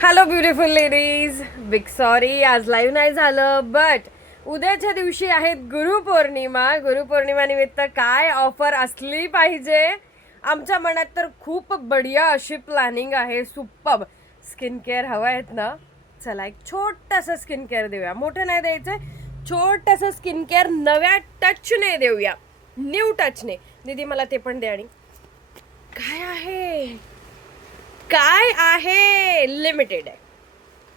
Hello beautiful ladies, big sorry आज live नाही झालं, बट उद्याच्या दिवशी आहेत गुरुपौर्णिमा. गुरुपौर्णिमा निमित्त काय ऑफर असली पाहिजे. आमच्या मनात तर खूप बढिया अशी प्लॅनिंग आहे. सुपर्ब स्किन केअर हवं आहेत ना. चला एक छोटंसं स्किन केअर देऊया. मोठं नाही द्यायचं, छोटंसं स्किन केअर नव्या टचने देऊया, न्यू टचने. दीदी मला ते पण दे. आणि काय आहे लिमिटेड आहे.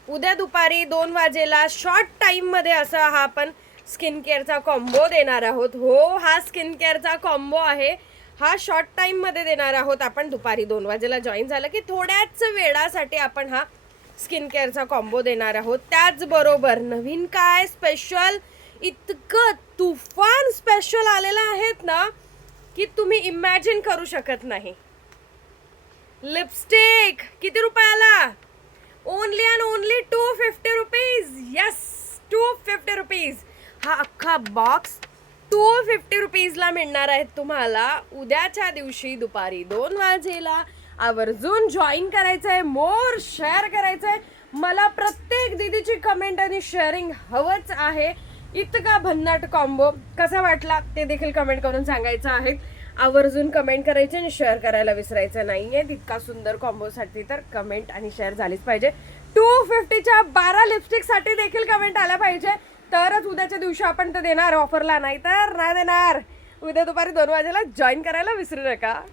उद्या दुपारी 2 वाजेला शॉर्ट टाईममध्ये असा हा आपण स्किन केअरचा कॉम्बो देणार आहोत. हो, हा स्किन केअरचा कॉम्बो आहे. हा शॉर्ट टाईममध्ये देणार आहोत आपण. दुपारी 2 वाजेला जॉईन झालं की थोड्याच वेळासाठी आपण हा स्किन केअरचा कॉम्बो देणार आहोत. त्याचबरोबर नवीन काय स्पेशल, इतकं तुफान स्पेशल आलेलं आहेत ना की तुम्ही इमॅजिन करू शकत नाही. लिपस्टिक किती रुपयाला? Only and only 250 rupees. Yes, 250 rupees. हा अख्खा बॉक्स 250 रुपीजला मिळणार आहे तुम्हाला. उद्याच्या दिवशी दुपारी 2 वाजेला आवर्जून जॉईन करायचं आहे, मोर शेअर करायचं आहे. मला प्रत्येक दीदीची कमेंट आणि शेअरिंग हवंच आहे. इतका भन्नाट कॉम्बो कसा वाटला ते देखील कमेंट करून सांगायचं आहे. आवर्जून कमेंट करायचे आणि शेअर करायला विसरायचं नाहीये. तितका सुंदर कॉम्बोसाठी तर कमेंट आणि शेअर झालीच पाहिजे. 250च्या 12 लिपस्टिकसाठी देखील कमेंट आल्या पाहिजे, तरच उद्याच्या दिवशी आपण ते देणार ऑफरला. नाही तर नाही देणार. उद्या दुपारी 2 वाजेला जॉईन करायला विसरू नका.